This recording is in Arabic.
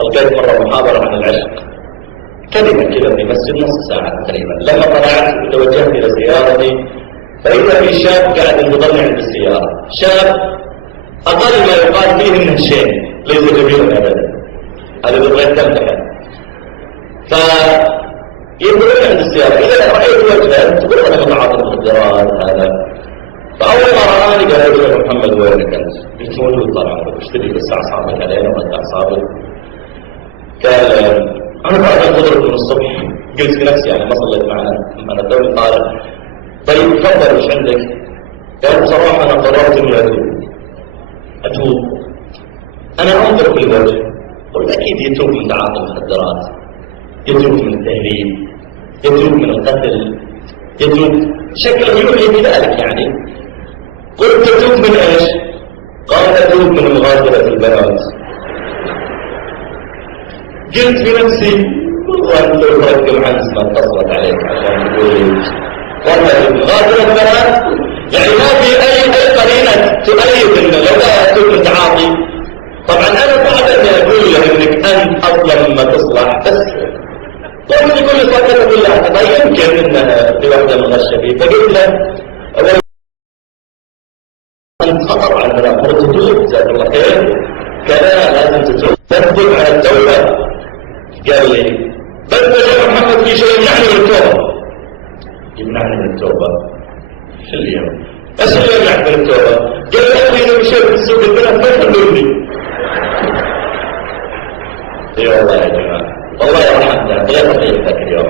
ألقيت مرة محاضرة عن العشق، كلمة كذا في مسجد نص ساعة تقريبا. لما طلعت وتوجهت إلى سيارتي فإذا في شاب قاعد ينتظرني عند السيارة، شاب أقل ما يقال فيه إنه شين ليس جميلا أبدا، هذا اللي بغيت تمتحن. فينتظرني عند السيارة، إذا رأيت وجهه تقول أنا متعاطي مخدرات هذا. فأول ما رآني قال لي محمد وينك أنت؟ قلت موجود طال عمرك، اشتري بس أعصابك علينا وقت أعصابك. قال أنا بعد انتظرك من الصبح. قلت في نفسي يعني ما صليت معنا، أنا دولي طالع. طيب تفضل وش عندك؟ قال بصراحة أنا قررت إني أتوب. أنا أنظر في الوجه، قلت أكيد يتوب من تعاطي المخدرات، يتوب من التهريب، يتوب من القتل، يتوب شكله يوحي بذلك يعني. قلت تتوب من ايش؟ قال أتوب من مغادرة البنات. قلت في نفسي والله لو ترك العنس ما اتصلت عليك عشان تقول لي والله مغادرة البنات، يعني ما في أي قرينة تؤيد إنه لو لا أتوب من تعاطي. طبعا أنا بعد أن أقول له إنك أنت أصلا لما تصلح بس قلت لكل فترة أقول له طيب يمكن إنها لوحدة مغشة فيه. فقلت له أنت خطر على الأمر تتوب جزاك الله خير، كذا لازم تتوب تثبت على التوبة. قال لي بس يا محمد في شيء يمنعني من التوبة. يمنعني من التوبة شو اليوم؟ ايش اللي يمنعك من التوبة؟ قال لي أخي إذا مشيت في السوق البنات ما يخلوني. اي والله يا جماعة والله رحمتك لا تخيلتك اليوم